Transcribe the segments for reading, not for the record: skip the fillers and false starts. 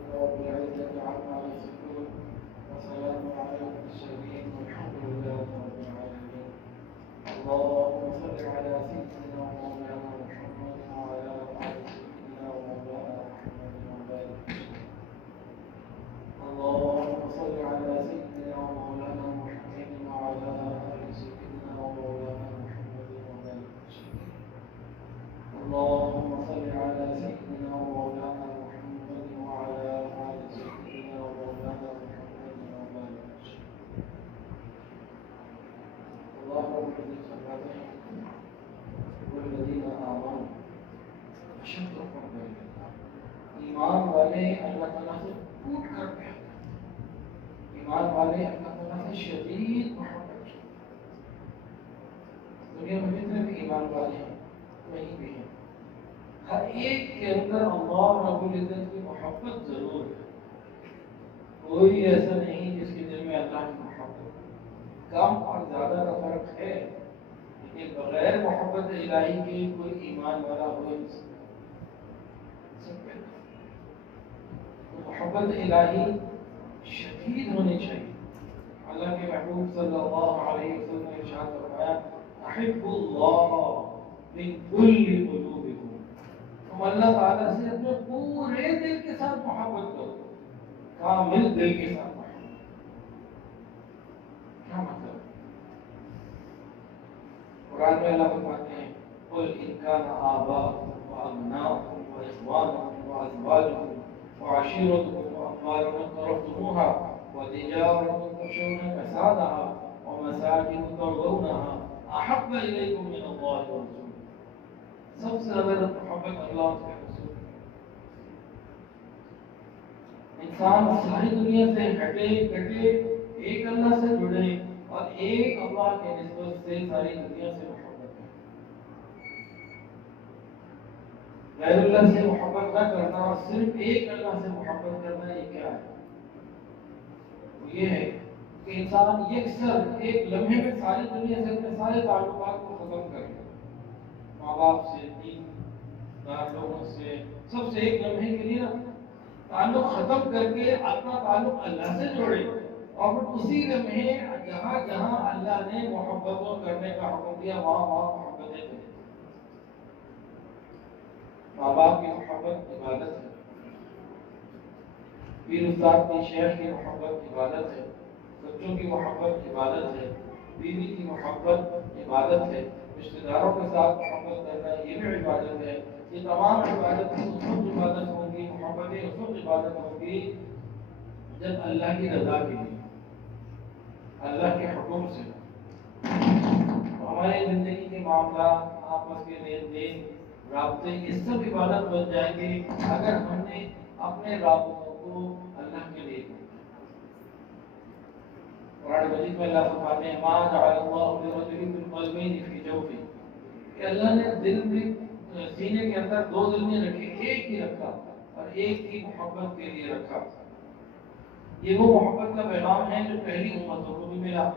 ربك رب العزة عما يصفون وسلام على المرسلين والحمد لله رب العالمين. اللهم صل على سيدنا ومولانا محمد وعلى آل سيدنا ومولانا محمد وبارك وسلم. اللهم صل على سيدنا ومولانا محمد وعلى آل سيدنا ومولانا محمد وبارك وسلم. اللهم صل على سيدنا ومولانا محمد وعلى آل سيدنا ومولانا محمد وبارك وسلم. اللهم صل والذين آمنوا أشد حبا لله. ایمان والے اللہ تعالیٰ سے ٹوٹ کر پیار، ایمان والے اللہ تعالیٰ سے شدید محبت کی. دنیا میں جتنے بھی ایمان والے ہیں وہیں بھی ہیں، ہر ایک کے اندر اللہ رب العزت کی محبت ضرور ہے. کوئی ایسا نہیں جس کے دل میں اللہ کی محبت. کم اور زیادہ کا فرق ہے، لیکن بغیر محبت الہی کے کوئی ایمان والا ہو نہیں سکتا. محبت الہی شدید ہونی چاہیے. اللہ کے محبوب صلی اللہ علیہ وسلم نے ارشاد فرمایا احب اللہ من کل قلوبکم. تم اللہ تعالیٰ سے اپنے پورے دل کے ساتھ محبت کرو، کامل دل کے ساتھ محبت. کیا مطلب؟ قرآن میں اللہ فرماتے ہیں قل ان کان آباؤکم وابناؤکم واخوانکم وازواجکم وعشيرتكم وأموال اقترفتموها وتجارة تخشون كسادها ومساكن ترضونها أحب إليكم من الله ورسوله. سب سے زیادہ محبت اللہ کے رسول. انسان ساری دنیا سے ہٹے کٹے، ایک اللہ سے جڑے اور ایک اللہ کے نسبت سے ساری دنیا سے محبت کرے. غیر اللہ سے محبت نہ کرنا اور صرف ایک اللہ سے محبت کرنا، یہ کیا ہے؟ یہ ہے کہ انسان یکسر ایک لمحے میں ساری دنیا سے اپنے سارے تعلقات کو ختم کر لے. ماں باپ سے، دین دار لوگوں سے، سب سے ایک لمحے کے لیے تعلق ختم کر کے اپنا تعلق اللہ سے جوڑے، اور پھر اسی لمحے جہاں جہاں اللہ نے محبتوں کرنے کا حکم دیا وہاں وہاں محبتیں کریں. ماں باپ کی محبت عبادت ہے، پیر استاد کی شیخ کی محبت عبادت ہے، بچوں کی محبت عبادت ہے، بیوی کی محبت عبادت ہے، رشتہ داروں کے ساتھ محبت کرنا یہ بھی عبادت ہے. یہ تمام عبادتیں اس وقت عبادت ہوں گی، محبتیں اس وقت عبادت ہوں گی جب اللہ کی رضا کے لیے، اللہ کے حکم سے. ہمارے زندگی کے معاملات، آپس کے لین دین، رابطے، یہ سب عبادت بن جائیں گے اگر ہم نے اپنے رابطوں کو اللہ کے لیے کیا. قرآن مجید میں اللہ فرماتے ہیں ما جعل اللہ لرجل من قلبین فی جوفہ، کہ اللہ نے دل میں، سینے کے اندر دو دل میں رکھے، ایک ہی رکھا اور ایک ہی محبت کے لیے رکھا. یہ وہ محبت کا پیغام ہے جو پہلی امتوں کو بھی ملا.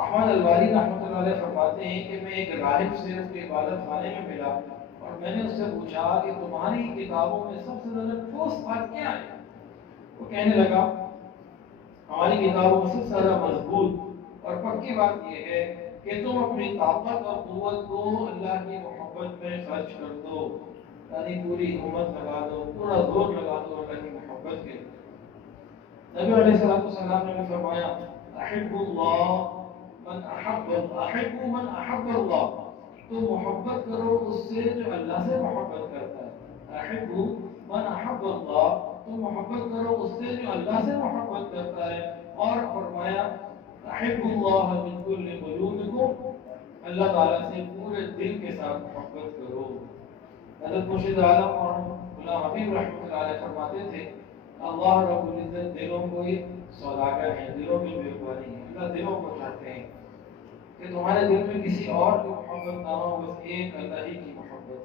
احمد الواری رحمۃ اللہ علیہ فرماتے ہیں کہ میں ایک راہب سے اس کے عبادت خانے میں ملا اور میں نے اس سے پوچھا کہ تمہاری کتابوں میں سب سے زیادہ ٹھوس بات کیا ہے؟ وہ کہنے لگا ہماری کتابوں میں سب سے زیادہ مضبوط اور پکی بات یہ ہے کہ تم اپنی طاقت اور قوت کو اللہ کی محبت میں خرچ کر دو، یعنی پوری ہمت لگا دو، پورا زور لگا دو اللہ کی محبت کے. نبی علیہ السلام نے فرمایا احب اللہ من احب اللہ، تو محبت کرو اس سے جو اللہ سے محبت کرتا ہے. احب من احب اللہ، تو محبت کرو اس سے جو اللہ سے محبت کرتا ہے. اور فرمایا احب اللہ من کل قلوبکم، اللہ تعالیٰ سے پورے دل کے ساتھ محبت کرو. حضرت مرشد عالم اور غلام حبیب رحمۃ اللہ علیہ فرماتے تھے اللہ رب العزت دلوں کو یہ سوداگر ہے، دلوں کی میزبانی ہے. اللہ دلوں کو چاہتے ہیں کہ تمہارے دل میں کسی اور کی محبت نہ ہو، بس ایک اللہ ہی کی محبت.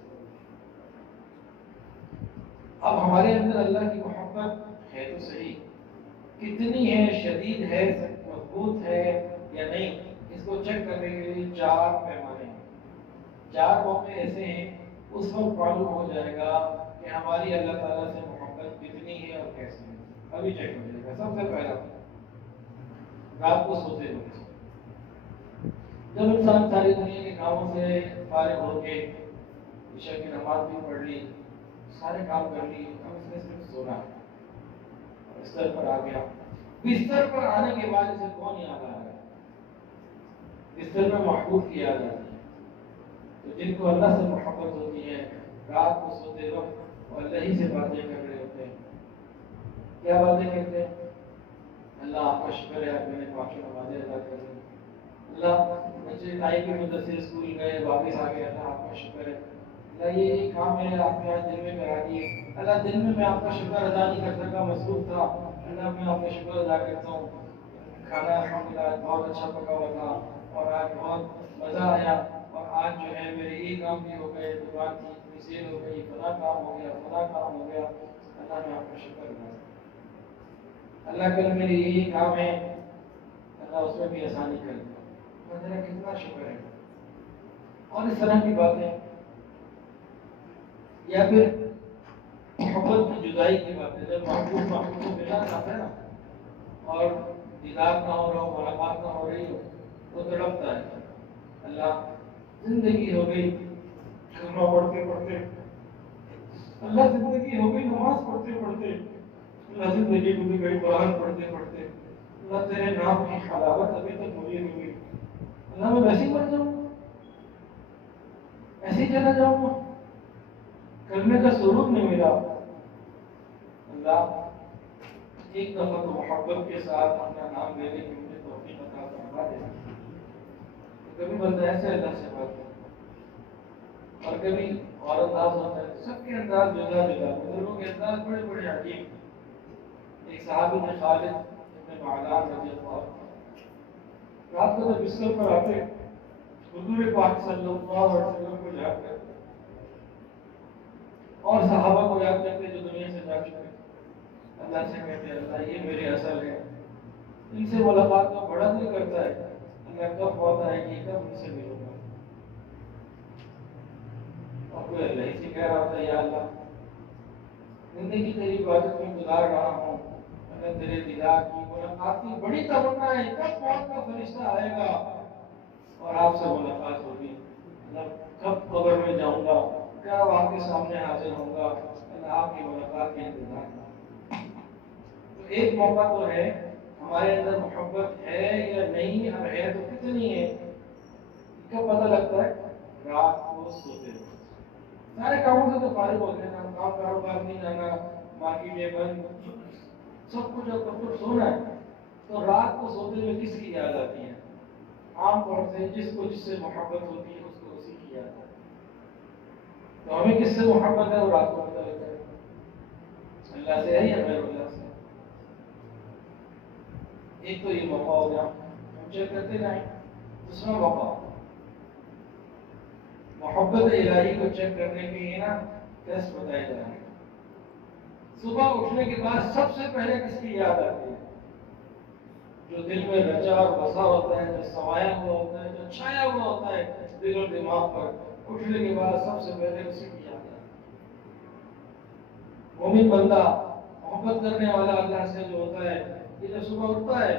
اب ہمارے اندر اللہ کی محبت ہے تو صحیح، کتنی ہے، شدید ہے، مضبوط ہے یا نہیں، اس کو چیک کرنے کے لیے 4 پیمانے ہیں. 4 موقع ایسے ہیں اس وقت معلوم ہو جائے گا کہ ہماری اللہ تعالیٰ سے محبت کتنی ہے اور ابھی چیک ہو جائے گا سب سے پہلا رات کو سوتے وقت۔ جب انسان ساری دنیا کے کاموں سے فارغ ہو کے عشاء کی نماز بھی پڑھ لی، سارے کام کر لی، اب اس نے صرف سونا ہے، بستر پر آ گیا۔ بستر پر آنے کے بعد اسے کون یاد آ رہا ہے؟ بستر پر محبوب کی یاد آتی ہے۔ تو جن کو اللہ سے محبت ہوتی ہے رات کو سوتے وقت وہ اللہ ہی سے باتیں کر رہے ہوتے ہیں۔ کیا باتیں کرتے ہیں؟ اللہ آپ کا شکر ہے میں نے 5 نمازیں ادا کر لی، اللہ بچے ٹائم کے مدرسے اسکول گئے واپس آ گئے، اللہ آپ کا شکر ہے، اللہ یہ کام ہے آپ نے آج دن میں کرا دیے، اللہ دن میں آپ کا شکر ادا نہیں کر سکا، مصروف تھا، اللہ میں آپ کا شکر ادا کرتا ہوں، کھانا الحمدللہ بہت اچھا پکا ہوا تھا اور آج بہت مزہ آیا، اور آج جو ہے میرے یہ کام بھی ہو گئے، دکان کی اتنی سیل ہو گئی، فلاں کام ہو گیا، فلاں کام ہو گیا، اللہ میں آپ کا شکر ادا کرتا ہوں، اللہ کل میرے یہی کام ہے، اللہ اس میں بھی آسانی کر دے، میرا کتنا شکر ہے۔ اور اس طرح کی باتیں، یا پھر محبت کی جدائی کی باتیں، جب محبوب کو ملنا چاہتا ہے نا اور دیدار نہ ہو رہا ہو، ملاقات نہ ہو رہی ہو، وہ تڑپتا ہے، اللہ زندگی ہو گئی کلمہ پڑھتے پڑھتے، اللہ زندگی ہو گئی نماز پڑھتے پڑھتے، اللہ زندگی گزر گئی قرآن پڑھتے پڑھتے، اللہ تیرے نام کی حلاوت ابھی تک مجھے نہیں ہوئی، اللہ میں ویسے ہی مر جاؤں، ایسے ہی چلا جاؤں گا، کلمے کا سرور نہیں ملا، اللہ ایک دفعہ تو محبت کے ساتھ اپنا نام لینے کی مجھے توفیق عطا فرما دے۔ کبھی بندہ ایسے اللہ سے بات کرتا ہے اور کبھی اور انداز ہوتا ہے، سب کے انداز جدا جدا، بزرگوں کے انداز بڑے بڑے عجیب۔ ایک صحابی نے خالد ابن معدان رضی اللہ عنہ رات کو جب بستر پر آتے حضور پاک صلی اللہ علیہ وسلم کو یاد کرتے اور صحابہ کو یاد کرتے جو دنیا سے جا چکے، اللہ سے کہتے اللہ یہ میرے اصل ہے، ان سے ملاقات کا بڑا دل کرتا ہے، اللہ کب موت آئے گی، کب ان سے ملوں گا، اور کوئی اللہ ہی سے کہہ رہا ہوتا ہے یا اللہ زندگی تیری عبادت میں گزار رہا ہوں، اللہ تیرے دیدار کی ملاقات کی بڑی تمنا ہے، کب موت کا فرشتہ آئے گا اور آپ سے ملاقات ہوگی، اللہ کب قبر میں جاؤں گا، کب آپ کے سامنے حاضر ہوں گا، اللہ آپ کی ملاقات کے انتظار میں۔ تو ایک موقع تو ہے ہمارے اندر محبت ہے یا نہیں، اور ہے تو کتنی ہے، کب پتہ لگتا ہے؟ رات کو سوتے وقت، سارے کاموں سے تو فارغ ہو گئے نا، کام کاروبار نہیں جانا، مارکیٹیں بند، سب کچھ اب کچھ سونا ہے، تو رات کو سوتے ہوئے کس کی یاد آتی ہے؟ عام طور سے جس کو جس سے محبت ہوتی ہے اس کو اسی کی یاد آتی ہے۔ تو ہمیں کس سے محبت ہے وہ رات کو پتہ لگتا ہے، اللہ سے ہے یا غیر اللہ سے؟ ایک تو یہ موقع ہو گیا ہم چیک کرتے رہیں۔ دوسرا موقع محبت الہی کو چیک کرنے کے لیے نا ٹیسٹ بتائے جا رہے ہیں۔ صبح اٹھنے کے بعد سب سے پہلے کس کی یاد آتی ہے؟ جو دل میں رچا اور بسا ہوتا ہے، جو سمایا ہوا ہوتا ہے، جو چھایا ہوا ہوتا ہے دل اور دماغ پر، اٹھنے کے بعد سب سے پہلے اسی کی یاد آتی ہے۔ مومن بندہ محبت کرنے والا اللہ سے جو ہوتا ہے، یہ جب صبح اٹھتا ہے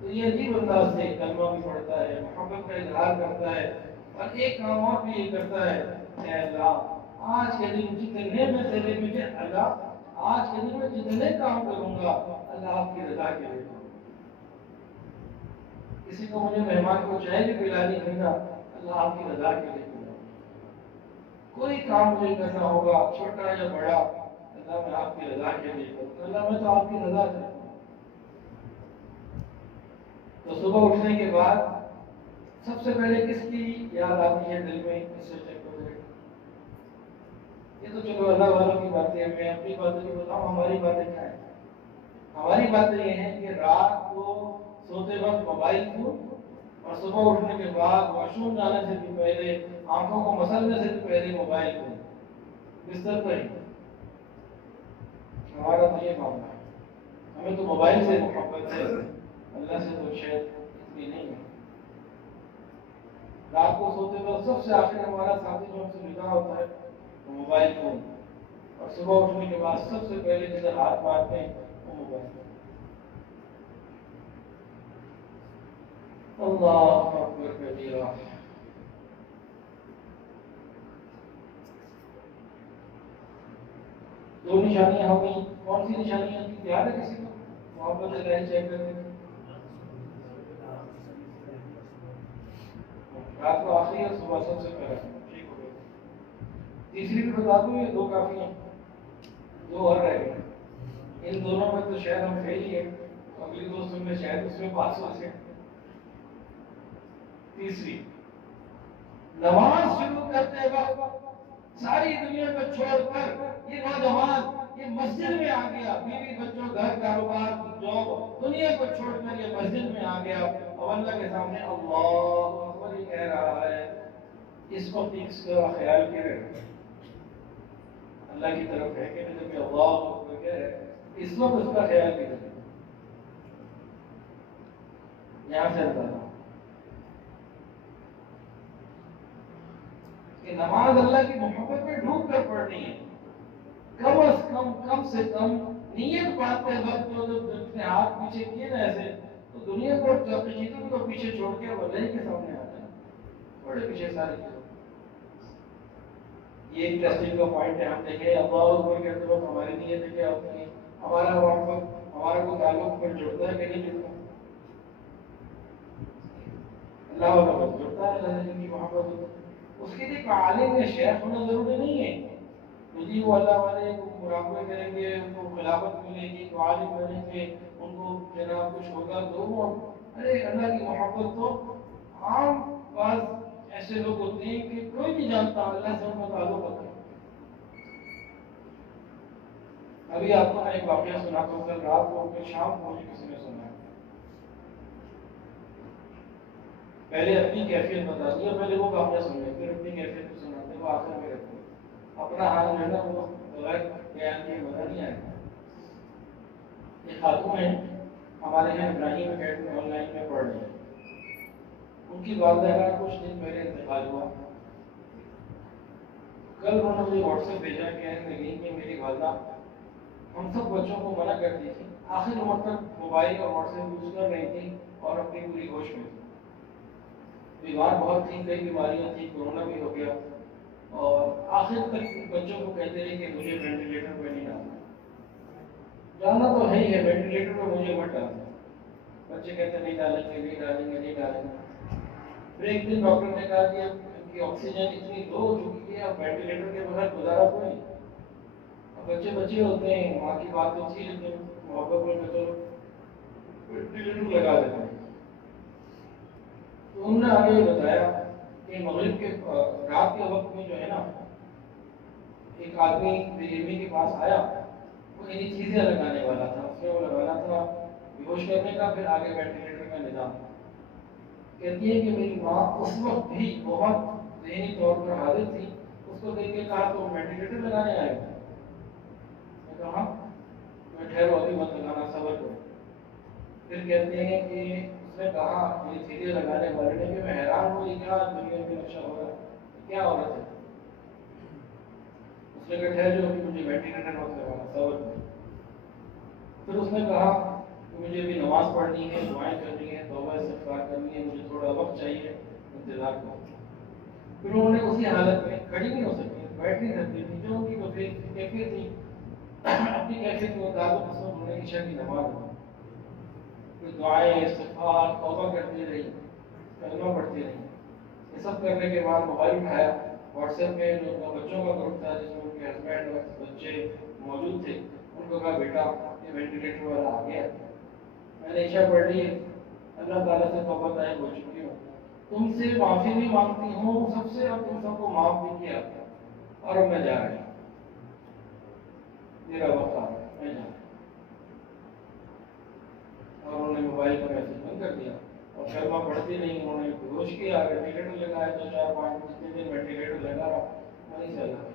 تو یہ عجیب انداز سے کلمہ بھی پڑھتا ہے، محبت کا اظہار کرتا ہے، اور ایک کام اور بھی یہ کرتا ہے، اے اللہ آج کے دن جتنے میں تیرے مجھے اللہ آج کے دن میں جتنے کام کروں گا اللہ آپ کی رضا کے لیے کروں گا۔ کسی کو مجھے مہمان کو چائے بھی پلانی ہے نا، اللہ آپ کی رضا کے لیے کروں گا۔ کوئی کام مجھے کرنا ہوگا چھوٹا یا بڑا، اللہ میں آپ کی رضا کے لیے کروں گا، اللہ میں تو آپ کی رضا چاہتا ہوں۔ تو صبح اٹھنے کے بعد سب سے پہلے کس کی یاد آتی ہے دل میں، اس سے چیک ہو جائے۔ یہ تو چلو اللہ والوں کی باتیں ہیں، میں اپنی باتیں بھی بتاؤں، ہماری باتیں کیا ہیں؟ ہماری باتیں یہ ہیں کہ رات کو سوتے وقت موبائل فون، اور صبح اٹھنے کے بعد واش روم جانے سے بھی پہلے، آنکھوں کو مسلنے سے بھی پہلے موبائل فون بستر پر ہی۔ ہمارا تو یہ معاملہ ہے، ہمیں تو موبائل سے محبت ہے، اللہ سے تو شاید اتنی نہیں ہے۔ رات کو سوتے وقت سب سے آخر ہمارا ساتھی جو ہم سے جدا ہوتا ہے وہ موبائل فون، اور صبح اٹھنے کے بعد سب سے پہلے جدھر ہاتھ مارتے ہیں وہ اللہ اکبر کبیرہ. دو نشانیاں ہوئی. کون سی نشانیاں تھی یاد ہے کسی کو؟ محبت الہی چیک کرنے میں رات کو آخری اور صبح سب سے پہلے ٹھیک ہو گیا. تیسری بھی بتا دوں، یہ دو کافی ہیں، دو اور رہ گئے. ان دونوں میں تو شاید ہم فیل ہی ہے، اگلی دوستوں میں شاید اس میں پاس ہو سکے. تیسری، نماز شروع کرتے وقت ساری دنیا کو چھوڑ کر یہ نوجوان یہ مسجد میں آ گیا. بیوی بچوں گھر کاروبار جاب دنیا کو چھوڑ کر یہ مسجد میں آ گیا اور اللہ کے سامنے اللہ اکبر یہ کہہ رہا ہے. اس وقت اس کا خیال کرے اللہ کی طرف ہے کہ جب اللہ اکبر کہہ رہے اس وقت اس کا خیال کرے. یہاں سے اللہ کہ نماز اللہ کی محبت میں ڈوب کر پڑھنی ہے. کم از کم سے کم نیت پڑھتے وقت جو اپنے ہاتھ پیچھے کیے نا ایسے تو دنیا کو چیزوں کو پیچھے چھوڑ کے اللہ کے سامنے آ جائے. بڑے پیچھے سارے چیزوں. یہ ایک ٹیسٹنگ کا پوائنٹ ہے. ہم دیکھیں اللہ اکبر کہتے وقت ہماری نیت ہے کہ اپنی ہمارا ہمارا کو تعلق پر جڑتا ہے کہ نہیں جڑتا. اللہ اکبر جڑتا ہے اللہ کی محبت ہوتی ہے. اس کے لیے عالم میں شیخ ہونا ضروری نہیں ہے. جی وہ اللہ والے مراقبے کریں گے، ان کو خلافت ملے گی تو عالم بنیں گے، ان کو جناب کچھ ہوگا تو وہ ارے اللہ کی محبت تو عام بعض ایسے لوگ ہوتے ہیں کہ کوئی نہیں جانتا اللہ سے ان کا تعلق ہوتا ہے. ابھی آپ کو میں ایک واقعہ سناتا ہوں. کل رات کو پھر شام کو مجھے کسی نے سنا. پہلے اپنی کیفیت بتا دیا، پہلے وہ واقعہ سنیں پھر اپنی کیفیت کو سناتے وہ آخر میں رکھتے اپنا حال جو ہے نا وہ بغیر بیان کے مزہ نہیں آئے گا. یہ خاتون ہیں ہمارے یہاں ابراہیم اکیڈمی آن لائن میں پڑھ رہے ہیں. ان کی والدہ کا کچھ دن پہلے انتقال ہوا. کل انہوں نے مجھے واٹس ایپ بھیجا کہ میری والدہ ہم سب بچوں کو منع کرتی تھی، آخر عمر تک موبائل اور واٹس ایپ یوز کر رہی تھی اور اپنی پوری ہوش میں تھی. بیمار بہت تھی، کئی بیماریاں تھیں، کورونا بھی ہو گیا اور آخر تک بچوں کو کہتے رہے کہ مجھے وینٹیلیٹر پہ نہیں ڈالنا. جانا تو ہے ہی ہے، وینٹیلیٹر پہ مجھے مت ڈالنا. بچے کہتے نہیں ڈالیں گے نہیں ڈالیں گے نہیں ڈالیں گے. پھر ایک دن ڈاکٹر نے کہا کہ آکسیجن اتنی لو ہو چکی ہے اب وینٹیلیٹر کے بغیر گزارا کوئی نہیں. اب بچے بچے ہوتے ہیں، ماں کی بات تو تھی لیکن محبت میں تو وینٹیلیٹر لگا دیتے ہیں. تو انہوں نے آگے یہ بتایا کہ مغرب کے رات کے وقت میں جو ہے نا ایک آدمی میری امی کے پاس آیا، وہ انہیں چیزیں لگانے والا تھا. اس میں وہ لگانا تھا بیہوش کرنے کا، پھر آگے وینٹیلیٹر کا نظام. کہتی ہے کہ میری ماں اس وقت بھی بہت ذہنی طور پر حاضر تھی. اس کو دیکھ کے کہا تو وینٹیلیٹر لگانے آئے. میں کہا میں ٹھہرو ابھی مت لگانا صبر کرو. پھر کہتے ہیں کہ اس نے کہا یہ چیزیں لگانے والے نے کہ میں حیران ہوں یہ کیا دنیا میں نقشہ ہو رہا ہے، کیا عورت ہے. اس نے کہا ٹھہر جو مجھے وینٹیلیٹر مت لگانا صبر کرو. پھر اس نے کہا کہ مجھے بھی نماز پڑھنی ہے، دعائیں کرنی ہے، توبہ استغفار کرنی ہے، مجھے تھوڑا وقت چاہیے، انتظار کرو. پھر انہوں نے اسی حالت میں کھڑی نہیں ہو سکتی، بیٹھ نہیں سکتی تھی، جو ان کی کیفیت تھی اپنی کیفیت کے مطابق اس وقت انہوں نے عشاء کی نماز پڑھی. پھر دعائیں استغفار توبہ کرتی رہی، کلمہ پڑھتی رہی. یہ سب کرنے کے بعد موبائل اٹھایا، واٹس ایپ میں جو بچوں کا گروپ تھا جس میں ان کے ہسبینڈ اور بچے موجود تھے ان کو کہا بیٹا یہ وینٹیلیٹر والا آ گیا، میں نے عشاء پڑھ لی ہے، اللہ تعالیٰ سے توبہ طائب ہو چکی ہوں، تم سے معافی بھی مانگتی ہوں سب سے اور تم سب کو معاف بھی کیا اور اب میں جا رہی ہوں، میرا وقت آ رہا ہے میں جا رہی ہوں. اور انہوں نے موبائل کا میسج بند کر دیا اور کلمہ پڑھتی نہیں. انہوں نے ہوش کیا، وینٹیلیٹر لگایا، 2 4 5 جتنے دن وینٹیلیٹر لگا رہا وہیں سے اللہ.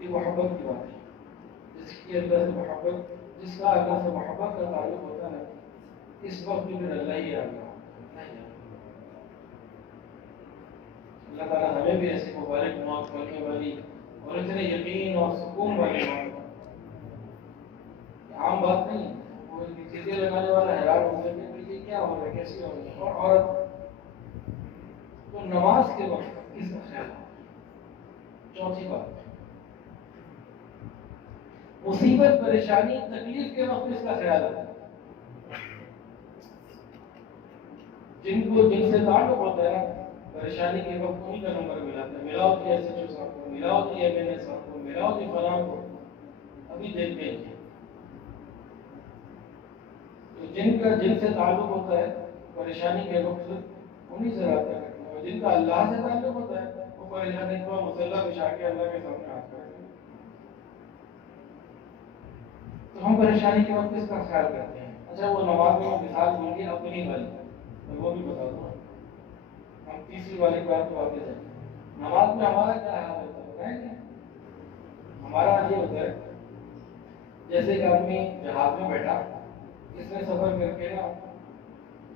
یہ محبت کی بات ہے. جس کی اللہ سے محبت، جس کا اللہ سے محبت کا تعلق ہوتا ہے اس وقت بھی پھر اللہ ہی آ گیا. اللہ تعالیٰ ہمیں بھی ایسی مبارک موت پڑھنے والی اور اتنے یقین اور سکون مصیبت پریشانی تکلیف کے وقت اس کا خیال رکھنا. جن سے تعلق ہوتا ہے نا پریشانی کے وقت انہیں کا نمبر ملاتا ہے. ملاؤ جی ایس ایچ او صاحب کو, ملاؤ جی ایم این اے صاحب کو, ملاؤ جی فلاں کو. ابھی دیکھتے ہیں جن سے تعلق ہوتا ہے پریشانی کے وقت انہیں سے رابطہ کرنا ہے. جن کا اللہ سے تعلق ہوتا ہے وہ پریشانی کو مسلح بچھا کے اللہ کے سامنے ہاتھ کرتے ہیں. تو ہم پریشانی کے وقت کس کا خیال کرتے ہیں؟ اچھا وہ نماز میں مثال بول گی اپنی والی, میں وہ بھی بتا دوں. ہم تیسری والی بات تو آگے جائیں. نماز میں ہمارا کیا حال ہوتا ہے بتائیں گے؟ ہمارا یہ ہوتا ہے جیسے کہ آدمی جہاز میں بیٹھا, اس نے سفر کر کے نا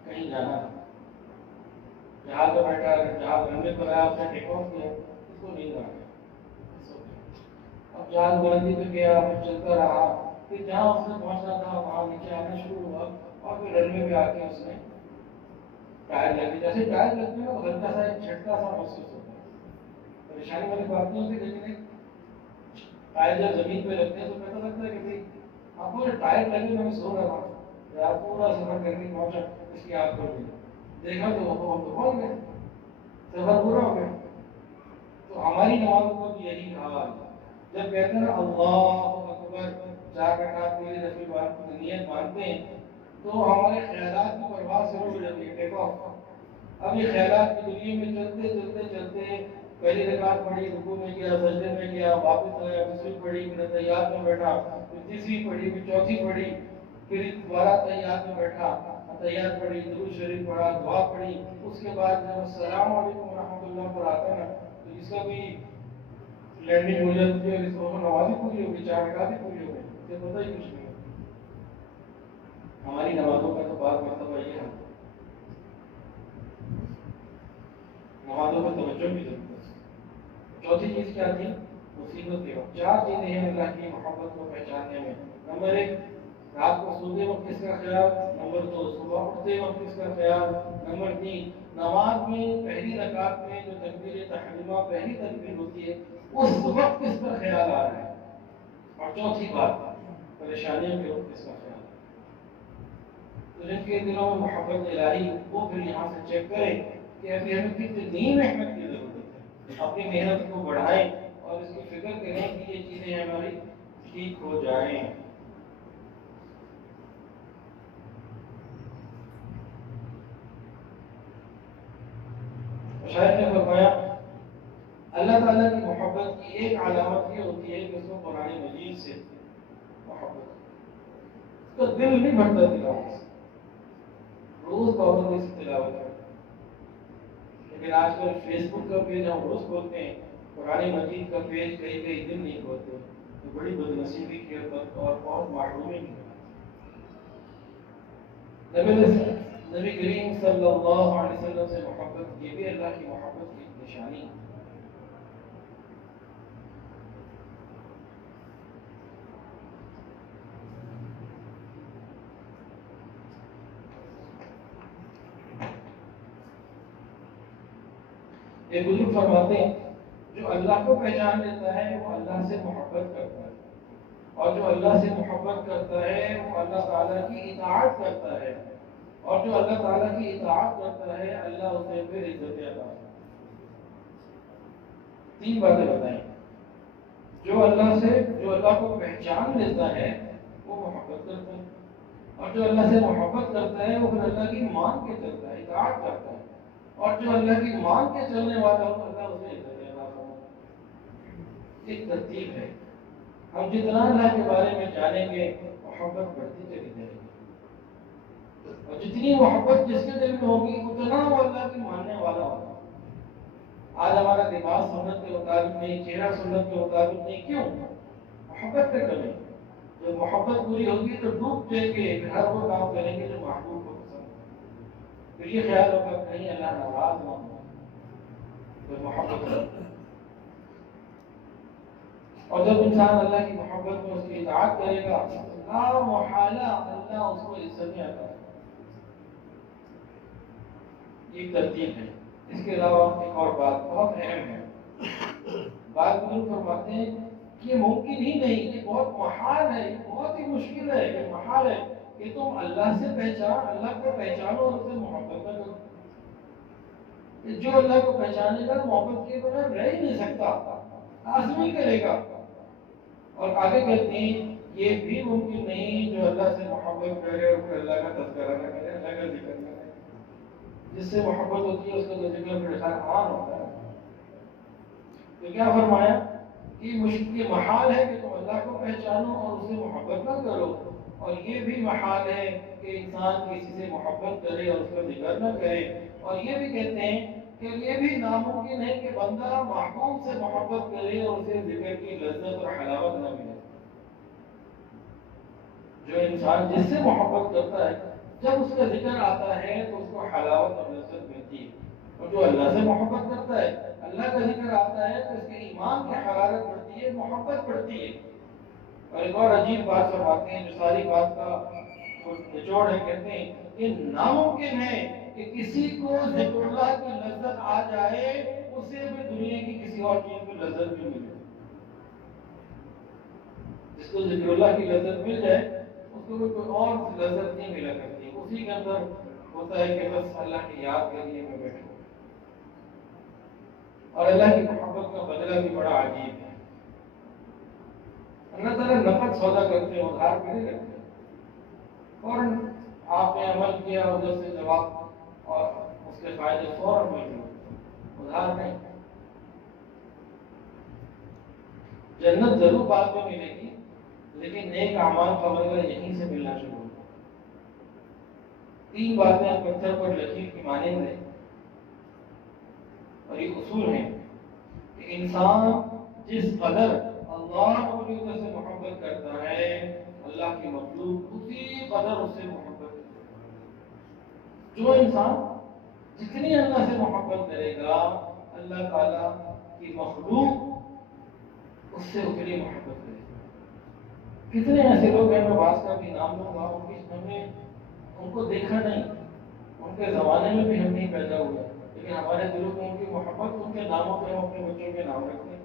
کہیں جانا تھا, جہاز میں بیٹھا, جہاز رنوے پر آیا, اس نے ٹیک آف کیا, اس کو نیند آ گیا. اب جہاز بلندی پہ گیا, پھر چلتا رہا, پھر جہاں اس نے پہنچنا تھا وہاں نیچے آنا شروع ہوا, اور پھر رنوے پہ آ کے اس نے ٹائر لگے. جیسے ٹائر لگنے میں ہلکا سا ایک جھٹکا سا محسوس ہوتا ہے. پریشانی والی بات نہیں ہوتی, لیکن ٹائر جب زمین پہ لگتے ہیں تو پتہ لگتا ہے کہ بھائی آپ کو ٹائر لگے میں سو رہا تھا, آپ پورا سفر کر کے پہنچا, اس کی آپ کر دی, دیکھا تو وہ ہم تو پہنچ گئے, سفر پورا ہو گیا. تو ہماری نمازوں کا بھی یہی حال. جب کہتے ہیں نا اللہ اکبر, 4 رکعات کے لیے رفیع نیت مانتے ہیں, تو ہمارے خیالات کی پرواز شروع ہو جاتی ہے, ٹیک آف. اب یہ خیالات کی دنیا میں چلتے چلتے چلتے پہلی رکعت پڑھی, رکوع میں گیا, سجدے میں گیا, واپس آیا, دوسری پڑھی, پھر تحیات میں بیٹھا, پھر تیسری پڑھی, پھر چوتھی پڑھی, پھر دوبارہ تحیات میں بیٹھا, تحیات پڑھی, درود شریف پڑھا, دعا پڑھی. اس کے بعد جب السلام علیکم ورحمۃ اللہ پر آتا ہے نا, تو اس کا بھی لینڈنگ ہو جاتی ہے, اس کو نماز ہی پوری ہوگی, 4 رکعت ہی پوری ہو گئی, اسے پتہ ہی کچھ نہیں. ہماری نمازوں کا تو بات مرتبہ یہ ہے, نمازوں پر توجہ بھی ضرورت ہے. چوتھی چیز کیا تھی؟ مصیبت کے وقت. 4 چیزیں ہیں اللہ کی محبت کو پہچاننے میں. نمبر 1, رات کو سوتے وقت کس کا خیال. نمبر 2, صبح اٹھتے وقت کس کا خیال. نمبر 3, نماز میں پہلی رکعت میں جو تکبیر تحریمہ پہلی تکبیر ہوتی ہے اس وقت کس کا خیال آ رہا ہے. اور چوتھی بات, پریشانیوں کے وقت کس کا خیال. تو جن کے دلوں میں محبت الہی, وہ پھر یہاں سے چیک کریں کہ ابھی ہمیں کتنی محنت کی ضرورت ہے. اپنی محنت کو بڑھائیں اور اس کی فکر کریں کہ یہ چیزیں ہماری ٹھیک ہو جائیں. شاید نے فرمایا اللہ تعالیٰ کی محبت کی ایک علامت یہ ہوتی ہے کہ اس کو قرآن مجید سے محبت, اس کا دل نہیں بھرتا تلاوت سے, روز پابندی سے تلاوت کرتا. لیکن آج کل فیس بک کا پیج ہم روز کھولتے ہیں, قرآن مجید کا پیج کئی کئی دن نہیں کھولتے, تو بڑی بدنصیبی کی اور بہت محرومی کی. نبی کریم صلی اللہ علیہ وسلم سے محبت, یہ بھی اللہ کی محبت کی نشانی ہے. ایک بزرگ فرماتے ہیں جو اللہ کو پہچان لیتا ہے وہ اللہ سے محبت کرتا ہے, اور جو اللہ سے محبت کرتا ہے وہ اللہ تعالیٰ کی اطاعت کرتا ہے, اور جو اللہ تعالیٰ کی اطاعت کرتا ہے اللہ اسے پھر عزت عطا کرتا ہے. 3 باتیں بتائیں. جو اللہ کو پہچان لیتا ہے وہ محبت کرتا ہے, اور جو اللہ سے محبت کرتا ہے وہ پھر اللہ کی مان کے چلتا ہے, اطاعت کرتا ہے, اور جو اللہ کی مان کے چلنے والا ہو اللہ اسے عزت عطا کرتا ہے. ایک ترتیب ہے. ہم جتنا اللہ کے بارے میں جانیں گے محبت بڑھتی چلی جائے گی, اور جتنی محبت جس کے دل میں ہوگی اتنا وہ اللہ کی ماننے والا ہوگا. آج ہمارا لباس سنت کے مطابق نہیں, چہرہ سنت کے مطابق نہیں, کیوں؟ محبت پہ کریں. جب محبت پوری ہوگی تو ڈوب دیں گے, پھر ہر وہ کام کریں گے جو محبوب کو پسند ہے. پھر یہ خیال ہوگا کہیں اللہ ناراض نہ ہو, تو محبت کریں. اور جب انسان اللہ کی محبت میں اس کی اطاعت کرے گا لا محالہ اللہ اس کو عزت عطا کرے گا. یہ ترتیب ہے. اس کے علاوہ ایک اور بات بہت اہم ہے. بعض لوگ فرماتے ہیں کہ یہ ممکن ہی نہیں کہ بہت محال ہے، بہت ہی مشکل ہے، یہ محال ہے کہ تم اللہ سے اللہ کو پہچانو اور اسے محبت نہ کرو۔ جو اللہ کو پہچانے گا محبت کے بغیر رہ ہی نہیں سکتا، لازمی کرے گا۔ اور آگے کہتے ہیں یہ بھی ممکن نہیں جو اللہ سے محبت کرے اور پھر اللہ کا تذکرہ نہ کرے، اللہ کا ذکر نہ کرے۔ جس سے محبت ہوتی ہے اس کا تو ذکر پھر آسان ہوتا ہے۔ تو کیا فرمایا کہ مشکل محال ہے کہ تم اللہ کو پہچانو اور اسے محبت نہ کرو، اور یہ بھی محال ہے کہ انسان کسی سے محبت کرے اور اس کا ذکر نہ کرے۔ اور یہ بھی کہتے ہیں کہ یہ بھی ناممکن ہے کہ بندہ محبوب سے محبت کرے اور اسے ذکر کی لذت اور حلاوت نہ ملے۔ جو انسان جس سے محبت کرتا ہے جب اس کا ذکر آتا ہے تو اس کو حلاوت اور لذت ملتی ہے، اور جو اللہ سے محبت کرتا ہے اللہ کا ذکر آتا ہے تو اس کے ایمان کی حرارت بڑھتی ہے، محبت بڑھتی ہے۔ اور ایک اور عجیب بات فرماتے ہیں جو ساری بات کا نچوڑ ہے، کہتے ہیں کہ ناممکن ہے کہ کسی کو ذکر اللہ کی لذت آ جائے اسے بھی دنیا کی کسی اور چیز کی لذت بھی ملے۔ جس کو ذکر اللہ کی لذت مل جائے اس کو کوئی اور لذت نہیں ملا کرتی، اسی کے اندر ہوتا ہے کہ بس اللہ کی یاد کے لیے میں بیٹھوں۔ اور اللہ کی محبت کا بدلہ بھی بڑا عجیب ہے۔ اللہ تعالیٰ نقد سودا کرتے ہیں، ادھار پہ نہیں رکھتے۔ فوراً آپ نے عمل کیا ادھر سے جواب اور اس کے فائدے فوراً مل گئے، ادھار نہیں۔ جنت ضرور بعد میں ملے گی لیکن نیک اعمال کا بدلہ یہیں سے ملنا شروع ہوگا۔ تین باتیں پتھر پر لکیر کی مانند ہیں، اور یہ اصول ہیں کہ انسان جس قدر اللہ رب العزت سے محبت کرتا ہے اللہ کی مخلوق اسی قدر اس سے محبت کرتا ہے۔ جو انسان جتنی اللہ سے محبت کرے گا اللہ تعالیٰ کی مخلوق اس سے اتنی محبت کرے گا۔ کتنے ایسے لوگ ہیں، میں بعض کا بھی نام لوں گا، ہم نے ان کو دیکھا نہیں، ان کے زمانے میں بھی ہم نہیں پیدا ہوئے، لیکن ہمارے دلوں میں ان کی محبت، ان کے ناموں پہ ہم اپنے بچوں کے نام رکھتے ہیں۔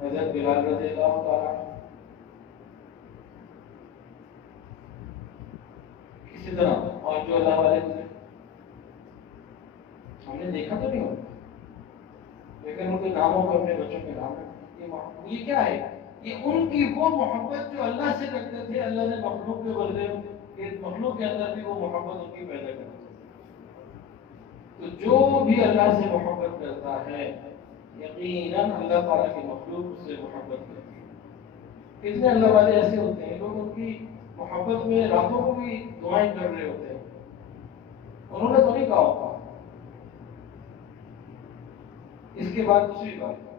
حضرت بلال رضی اللہ تعالیٰ، اسی طرح اور جو اللہ والے گزرے ہم نے دیکھا تو نہیں ہوتا، لیکن ان کے ناموں پہ اپنے بچوں کے نام رکھتے ہیں۔ یہ کیا ہے؟ یہ ان کی وہ محبت جو اللہ سے کرتے تھے، اللہ نے مخلوق کے بدلے مخلوق کے اندر بھی وہ محبت ان کی پیدا کرتی ہے۔ تو جو بھی اللہ سے محبت کرتا ہے یقیناً اللہ تعالیٰ کی مخلوق اس سے محبت کرتی ہے۔ کتنے اللہ والے ایسے ہوتے ہیں لوگ ان کی محبت میں راتوں کو بھی دعائیں کر رہے ہوتے ہیں، انہوں نے تو نہیں کہا ہوتا۔ اس کے بعد دوسری بات،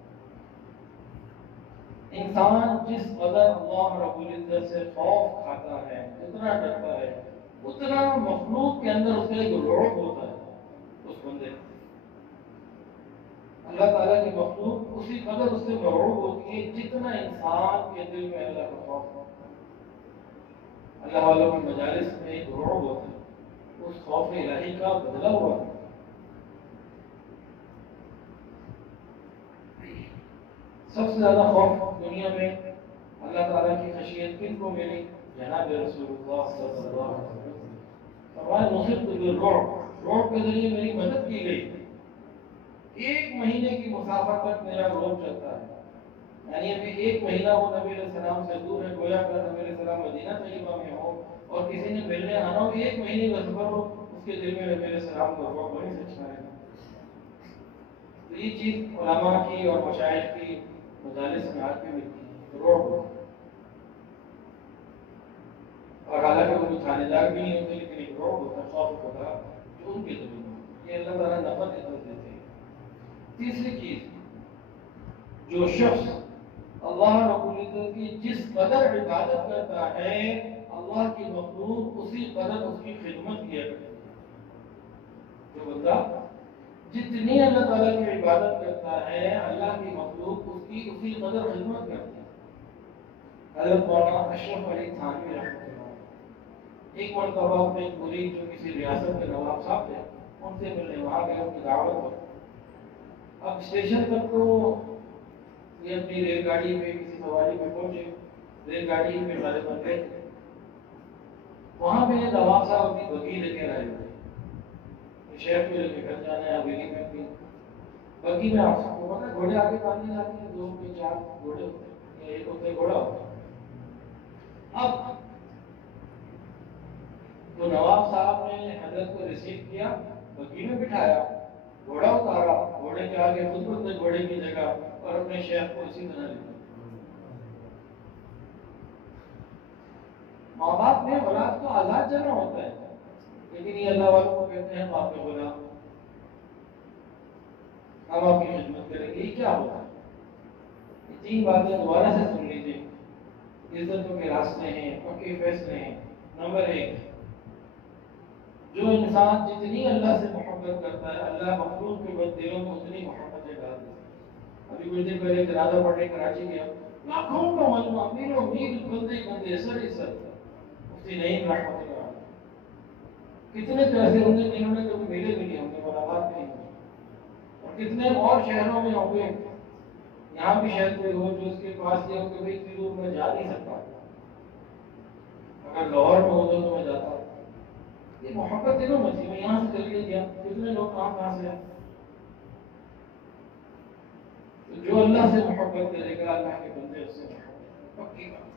انسان جس قدر اللہ رب العزت سے خوف کھاتا ہے، اتنا ڈرتا ہے، اتنا مخلوق کے اندر اس کا ایک رعب ہوتا ہے اس بندے کا۔ اللہ تعالیٰ کی مخلوق اسی قدر اس سے مرعوب ہوتی ہے جتنا انسان کے دل میں اللہ کا خوف ہوتا ہے۔ اللہ والوں کی مجالس میں ایک رعب ہوتا ہے، اس خوف الہی کا بدلا ہوا ہے۔ سب سے زیادہ خوف دنیا میں اللہ تعالیٰ کی خشیت کن کو ملی؟ جناب رسول اللہ صلی اللہ علیہ وسلم۔ فرمایا نصرت بالرعب، رعب کے ذریعے میری مدد کی گئی۔ ایک مہینے کی مسافت تک میرا روب چلتا ہے، یعنی ابھی ایک مہینہ وہ نبی علیہ السلام سے دور ہے، گویا کہ نبی علیہ السلام مدینہ طیبہ میں ہو اور کسی نے ملنے آنا ہو، ایک مہینے کا سفر ہو، اس کے دل میں نبی علیہ السلام کا روب بڑی سے چھا رہا ہے۔ تو یہ چیز علماء کی اور مشائخ کی مجالس میں آج بھی ملتی ہے، روب۔ اور حالانکہ وہ تھانے دار بھی نہیں ہوتے لیکن ایک روب ہوتا ہے، خوف ہوتا ہے جو ان کے دل میں ہوتا ہے۔ یہ اللہ تعالیٰ نفرت عزت دیتے ہیں۔ تیسری چیز، جو شخص اللہ رب العزت کی جس قدر عبادت کرتا ہے اللہ کی مخلوق اسی قدر اس کی خدمت کیا کرتی ہے۔ جو بندہ جتنی اللہ تعالیٰ کی عبادت کرتا ہے اللہ کی مخلوق اس کی اسی قدر خدمت کرتی ہے۔ حضرت مولانا اشرف علی تھانوی رحمۃ اللہ ایک مرتبہ اپنے مرید جو کسی ریاست کے نواب صاحب تھے ان سے ملنے وہاں گئے، ان کی دعوت پر۔ اب اسٹیشن تک تو یہ اپنی ریل گاڑی میں کسی سواری میں پہنچے ریل گاڑی میں سارے بن گئے. وہاں پہ نواب صاحب اپنی بگی لے کے آئے ہوئے شہر کو لے کے گھر جانا ہے. بگی میں اپنی بگی میں آپ سب کو پتا گھوڑے آگے باندھے جاتے ہیں, 2 کے 4 گھوڑے ہوتے ہیں, ایک ہوتے گھوڑا ہوتا ہے. اب تو نواب صاحب نے حضرت کو ریسیو کیا, بگی میں بٹھایا, گھوڑا اتارا, گھوڑے کے آگے خود بندے گھوڑے کی جگہ, اور اپنے شیخ کو اسی طرح لیا. ماں باپ نے اولاد کو آزاد جانا ہوتا ہے, لیکن یہ اللہ والوں کو کہتے ہیں باپ کے غلام, ہم آپ کی خدمت کریں گے. یہ کیا ہوتا ہے؟ یہ 3 باتیں دوبارہ سے سن لیجیے. عزتوں کے راستے ہیں, پکے فیصلے ہیں. نمبر 1, جو انسان جتنی اللہ سے محبت کرتا ہے, اللہ مخلوق کے دلوں میں اتنی محبتیں ڈال دیتا ہے. ابھی کچھ دن پہلے جنازہ پڑھنے کراچی گیا, لاکھوں کا مجمع, میروں میر بندے بندے, سر ہی سر, مفتی نعیم رحمۃ اللہ علیہ. کتنے تو ایسے ہوں گے جنہوں نے کبھی ملے بھی نہیں ہوں گے, ملاقات بھی نہیں ہوں گے, اور کتنے اور شہروں میں ہوں گے. یہاں بھی شاید کوئی ہو جو اس کے پاس یہ ہو کہ بھائی ضرور میں جا نہیں سکتا, اگر لاہور میں ہوتا تو میں جاتا. یہ محبت دلوں میں تھی. میں یہاں سے چل کے گیا, کتنے لوگ کہاں سے ہیں. تو جو اللہ سے محبت کرے گا, اللہ کے بندے اس سے محبت پکی بات.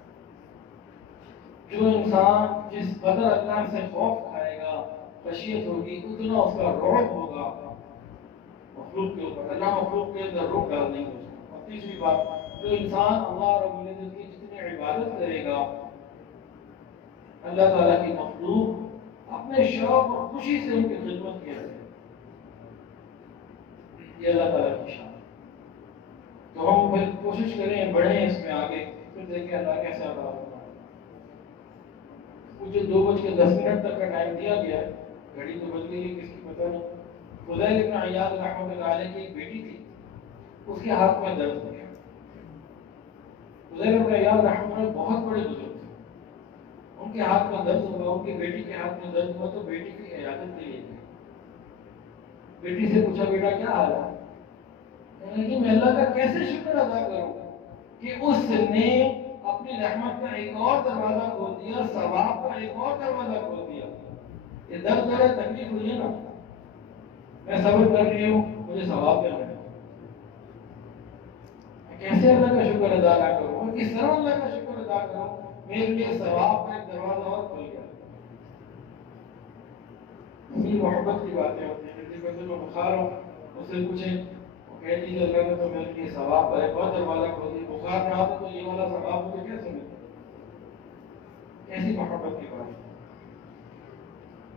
جو انسان جس قدر اللہ سے خوف کھائے گا, خشیت ہوگی, اتنا اس کا رعب ہوگا مخلوق کے اوپر. اللہ مخلوق کے اندر رعب ڈال دیں گے. اور تیسری بات, جو انسان اللہ رب العزت کی جتنی عبادت کرے گا, اللہ تعالیٰ کی مخلوق اپنے شوق اور خوشی سے ان کی خدمت کیا جائے. یہ اللہ تعالیٰ کی شان ہے. تو ہم پھر کوشش کریں, بڑھیں اس میں آگے, پھر دیکھیں اللہ کیسے عطا ہوتا ہے. مجھے 2:10 تک کا ٹائم دیا گیا ہے, گھڑی تو بج گئی کس کی پتہ نہیں. فضیل ابن عیاض رحمۃ اللہ علیہ کی ایک بیٹی تھی, اس کے ہاتھ میں درد ہو گیا. فضیل ابن عیاض رحمۃ اللہ بہت بڑے بزرگ تھے, ان کے ہاتھ میں درد ہوا, ان کی بیٹی کے ہاتھ میں درد ہوا, تو بیٹی کی عیادت کے لیے گئے. بیٹی سے پوچھا, بیٹا کیا حال ہے؟ کہ میں اللہ کا کیسے شکر ادا کروں کہ اس نے اپنی رحمت کا ایک اور دروازہ کھول دیا, ثواب کا ایک اور دروازہ کھول دیا. یہ درد ہے, تکلیف ہوئی ہے نا, میں صبر کر رہی ہوں, مجھے ثواب مل رہا ہے. میں کیسے اللہ کا شکر ادا نہ کروں, اور کس طرح اللہ کا شکر ادا کروں, میرے لیے ثواب کا ایک دروازہ اور کھل گیا. یہ محبت کی باتیں ہوتی ہیں. جس بچے کو بخار ہو, اس سے پوچھیں, کہتی ہے اللہ نے تو میرے لیے ثواب کا ایک اور دروازہ کھول دیا. بخار نہ آتا تو یہ والا ثواب مجھے کیسے ملتا؟ کیسی محبت کی بات ہے.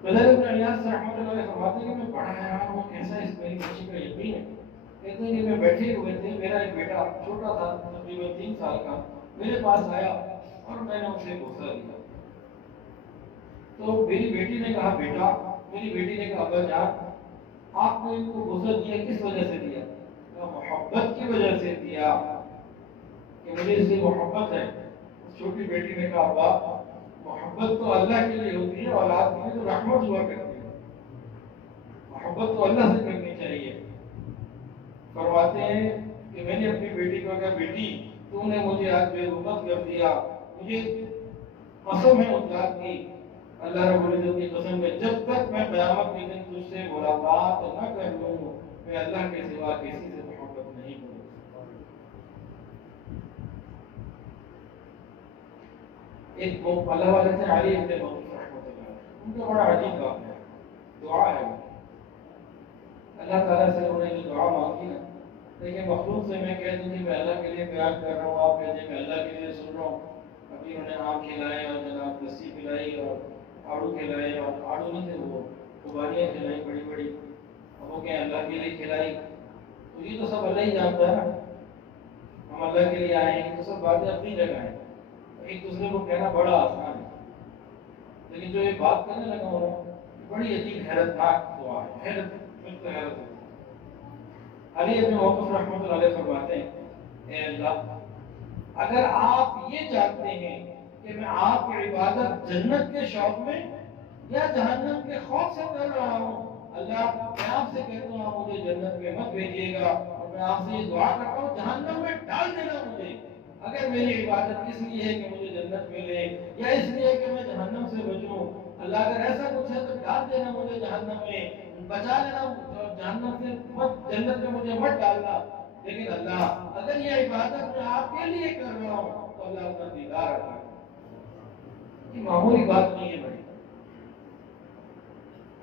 فضیل ابن عیاض رحمۃ اللہ علیہ فرماتے ہیں کہ میں بڑا حیران ہوں, کیسا اس میری بچی کا یقین ہے. کہتے ہیں کہ میں بیٹھے ہوئے تھے, میرا ایک بیٹا چھوٹا تھا, تقریباً 3 سال کا, میرے پاس آیا اور میں نے اسے بوسہ دیا. تو میری بیٹی نے کہا, بیٹا, میری بیٹی نے کہا, ابا جان, آپ نے ان کو بوسہ دیا کس وجہ سے دیا؟ محبت کی وجہ سے دیا, کہ مجھے اس سے محبت ہے. چھوٹی بیٹی نے کہا, ابا, محبت تو اللہ کے لیے ہوتی ہے, اولاد کی تو رحمت ہوا کرتی ہے, محبت تو اللہ سے کرنی چاہیے. فرماتے ہیں کہ میں نے اپنی بیٹی کو کہا, بیٹی, تو نے مجھے آج بے رغبت کر دیا. مجھے قسم ہے اس ذات کی, اللہ رب العزت کی قسم ہے, جب تک میں قیامت کے دن تجھ سے ملاقات نہ کر لوں, میں اللہ کے سوا کسی سے محبت نہیں کروں. ایک اللہ والے تھے علی ابن موقف رحمۃ اللہ, ان کا بڑا عجیب کام ہے, دعا ہے. اللہ تعالیٰ سے انہوں نے جو دعا مانگی نا, لیکن مخلوق سے میں کہہ دوں کہ میں اللہ کے لیے بیان کر رہا ہوں, آپ کہتے ہیں میں اللہ کے لیے سن رہا ہوں. ابھی انہوں نے آم کھلائے, اور جناب لسی پلائی, اور آڑو کھلائے, اور آڑو نہیں تھے وہ, خوباریاں کھلائی بڑی بڑی, اور وہ کہ اللہ کے لیے کھلائی. تو یہ تو سب اللہ ہی جانتا ہے نا, ہم اللہ کے لیے آئے ہیں, تو سب باتیں اپنی جگہ ہیں. ایک دوسرے کو کہنا بڑا آسان ہے, لیکن جو یہ بات کرنے لگا ہوں, بڑی عجیب حیرت ناک دعا ہے. حیرت حیرت. علی ابن موقف رحمۃ اللہ علیہ فرماتے ہیں, اے اللہ, اگر آپ یہ چاہتے ہیں کہ میں آپ کی عبادت جنت کے شوق میں یا جہنم کے خوف سے کر رہا ہوں, اللہ, میں آپ سے کہتا ہوں آپ مجھے جنت میں مت بھیجیے گا, اور میں آپ سے یہ دعا کرتا ہوں جہنم میں ڈال دینا مجھے. اگر میری عبادت اس لیے ہے کہ مجھے جنت ملے یا اس لیے کہ میں جہنم سے بچوں، اللہ اگر ایسا کچھ ہے تو ڈال دینا مجھے جہنم میں، بچا لینا جہنم سے، جنت میں مجھے مت ڈالنا۔ لیکن اللہ اگر یہ عبادت میں آپ کے لیے کر رہا ہوں تو اللہ اپنا دیدار عطا کرے۔ یہ معمولی بات نہیں ہے بھائی۔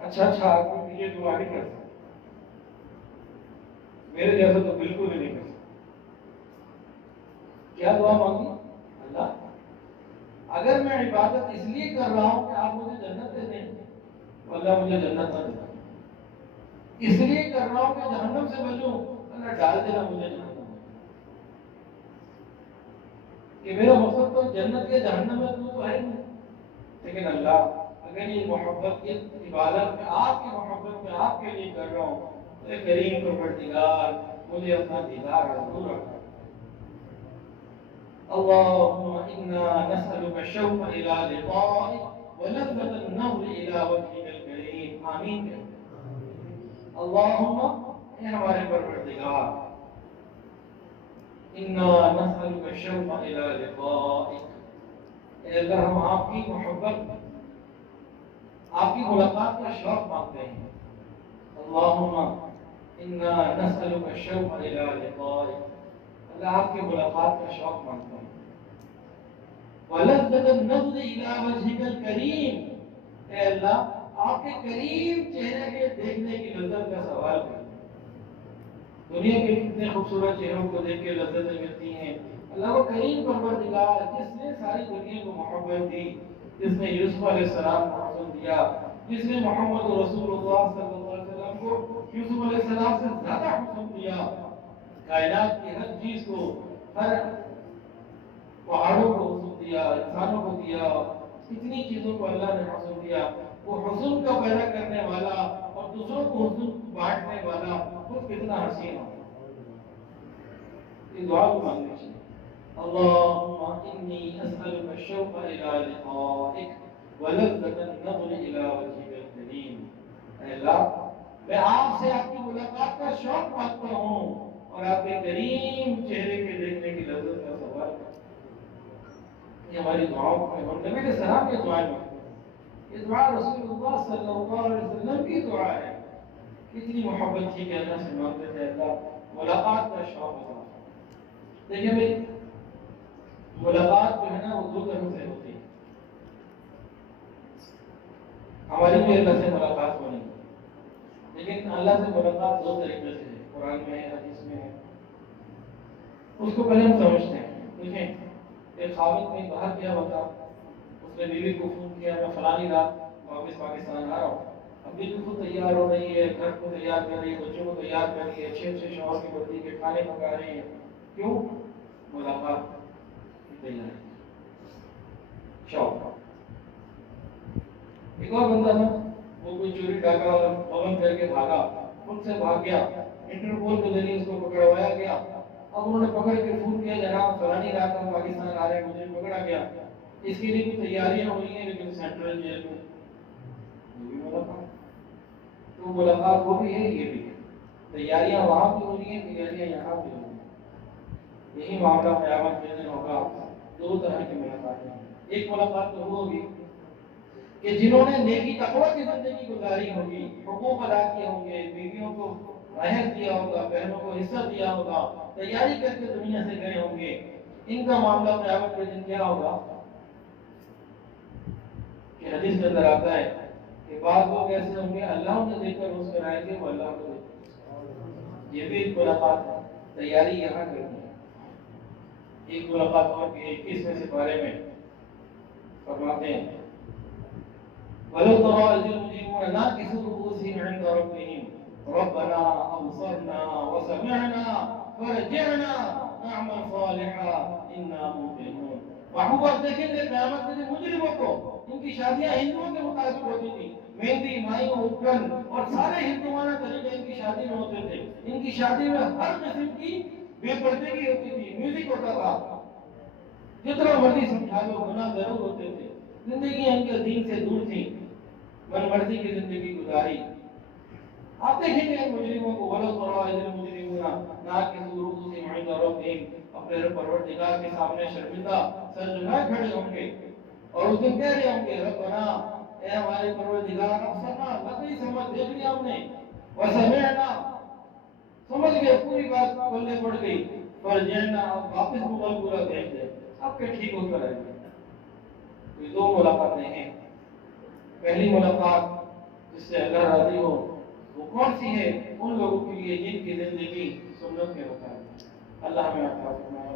اچھا آدمی یہ دعا نہیں کر سکتا، میرے جیسا تو بالکل بھی نہیں کر سکتا۔ کیا دعا مانگی؟ اللہ اگر میں عبادت اس لیے کر رہا ہوں کہ آپ مجھے جنت دے دیں تو اللہ مجھے جنت نہ دے، اس لیے کر رہا ہوں کہ جہنم سے بچوں، اللہ ڈال دینا مجھے جہنم میں۔ کہ میرا مقصد تو جنت یا جہنم میں تو ہے نہیں، لیکن اللہ اگر یہ محبت کی عبادت میں آپ کی محبت میں آپ کے لیے کر رہا ہوں تو اے کریم پروردگار مجھے اپنا دیدار ضرور رکھا۔ اللهم إنا نسألك الشوق إلى لقائك ولذة النظر إلى وجهك الكريم، آمین۔ اللهم اے ہمارے پروردگار، انا نسألك الشوق إلى لقائك، اے اللہ ہم آپ کی محبت، آپ کی ملاقات کا شوق مانگتے ہیں۔ اللهم انا نسألك الشوق إلى لقائك، اللہ آپ کی ملاقات کا شوق مانگتے ہیں۔ وَلَذَّةَ النَّظْرِ إِلَىٰ وَجْهِكَ الْكَرِيمِ، اے اللہ آپ کے کریم چہرے کے دیکھنے کی لذت کا سوال کریں۔ دنیا کے کتنے خوبصورت چہروں کو دیکھ کے لذتیں ملتی ہیں، اللہ وہ کریم پروردگار جس نے ساری دنیا کو محبت دی، جس نے یوسف علیہ السلام کو حسن دیا، جس نے محمد رسول اللہ صلی اللہ علیہ وسلم کو یوسف علیہ السلام سے زیادہ حسن دیا، کائنات کی ہر چیز کو، ہر پہاڑوں کو حسن دیا، انسانوں کو دیا، اتنی چیزوں کو اللہ نے حسن دیا، وہ حسن کا پیدا کرنے والا اور دوسروں کو حسن بانٹنے والا خود کتنا حسین ہے۔ یہ دعا کو مانگنی چاہیے۔ اللهم انی اسألک الشوق الى لقائک ولذة النظر الى وجهک الکریم، اے اللہ میں آپ سے آپ کی ملاقات کا شوق مانگتا ہوں اور آپ کے کریم چہرے کے دیکھنے کی لذت کا سوال کرتا ہوں۔ یہ ہماری دعاؤں میں ہم نبی علیہ السلام کی دعائیں مانگتے ہیں، یہ دعا رسول اللہ صلی اللہ علیہ وسلم کی دعا ہے۔ کتنی محبت تھی کہ اللہ سے مانگتے تھے اللہ ملاقات کا شوق ہوتا۔ دیکھیں بھائی ملاقات جو ہے نا وہ دو طرح سے ہوتی ہے، ہماری بھی اللہ سے ملاقات ہونی ہے، لیکن اللہ سے ملاقات دو طریقے سے ہے، قرآن میں ہے، حدیث میں ہے۔ اس کو پہلے ہم سمجھتے ہیں۔ دیکھیں ایک خاوند کہیں باہر گیا ہوتا، اس نے بیوی کو فون کیا میں فلانی رات واپس پاکستان آ رہا ہوں، اب بیوی خود تیار ہو رہی ہے، گھر کو تیار کر رہی ہے، بچوں کو تیار کر رہی ہے، اچھے شوہر کی بردی کے کھانے پکا رہے ہیں، کیوں؟ ملاقات کی تیاری، شوق۔ ایک اور بندہ تھا، وہ کوئی چوری ڈاکہ اور پون کر کے بھاگا، خود سے بھاگ گیا، انٹرپول کے ذریعے اس کو پکڑوایا گیا۔ اب انہوں نے پکڑ کے فون کیا جناب فلانی رات ہم پاکستان آ رہے ہیں، مجھے پکڑا گیا، اس کے لیے بھی تیاریاں ہو رہی ہیں، لیکن سینٹرل جیل میں یہ بھی ملاقات، تو ملاقات وہ بھی ہے یہ بھی ہے، تیاریاں وہاں بھی ہو رہی ہیں، تیاریاں یہاں بھی ہو رہی ہیں۔ یہی معاملہ قیامت کے دن ہوگا، دو طرح کی ملاقاتیں ہیں۔ ایک ملاقات تو وہ ہوگی کہ جنہوں نے نیکی تقویٰ کی زندگی گزاری ہوگی، حقوق ادا کیے ہوں گے، بیویوں کو مہر دیا ہوگا، بہنوں کو حصہ دیا ہوگا، تیاری کر کے دنیا سے گئے ہوں گے، ان کا معاملہ قیامت کے دن کیا ہوگا کہ حدیث کے اندر آتا ہے کہ بعض لوگ ایسے ہوں گے اللہ انہیں دیکھ کر روز کرائیں گے، وہ اللہ کو دیکھ کر۔ یہ بھی ایک ملاقات ہے، تیاری یہاں کرنی ہے۔ ایک ملاقات اور بھی 21ویں سپارے میں فرماتے ہیں وَلَوْ تَرَىٰ إِذِ الْمُجْرِمُونَ نَاكِسُو رُءُوسِهِمْ عِندَ رَبِّهِمْ رَبَّنَا أَبْصَرْنَا وَسَمِعْنَا فَارْجِعْنَا نَعْمَلْ صَالِحًا إِنَّا مُوقِنُونَ۔ محبوب آپ دیکھیں گے قیامت کے دن مجرموں کو، ان کی شادیاں ہندوؤں کے مطابق ہوتی تھی، مہندی، مائیں، اپکن اور سارے ہندوانہ طریقے ان کی شادی میں ہوتے تھے۔ ان کی شادی میں ہر قسم کی بے پردگی ہوتی تھی، میوزک ہوتا تھا، جتنا مرضی سمجھا لو گناہ ضرور ہوتے تھے، زندگیاں ان کے دین سے دور تھیں، من مرضی کی زندگی گزاری۔ آپ دیکھیں گے مجرموں کو وَلَوْ تَرَىٰ إِذِ الْمُجْرِمُونَ نَاكِسُو رُءُوسِهِمْ عِندَ رَبِّهِمْ، اپنے پروردگار کے سامنے شرمندہ سر جھکائے کھڑے ہوں گے اور اس دن کہہ رہے ہوں گے ربنا اے ہمارے پروردگار افسرنا لگی سمجھ دیکھ لیا ہم نے وسمعنا سمجھ گئے پوری بات بولنے پڑ گئی فرجعنا اب واپس مغل پورا بھیج دے اب کہ ٹھیک ہو کر آئے گے. دو ملاقاتیں ہیں. پہلی ملاقات جس سے اللہ راضی ہو وہ کون سی ہے؟ ان لوگوں کے لیے جن کی زندگی سنت کے مطابق. اللہ ہمیں عطا فرمائے.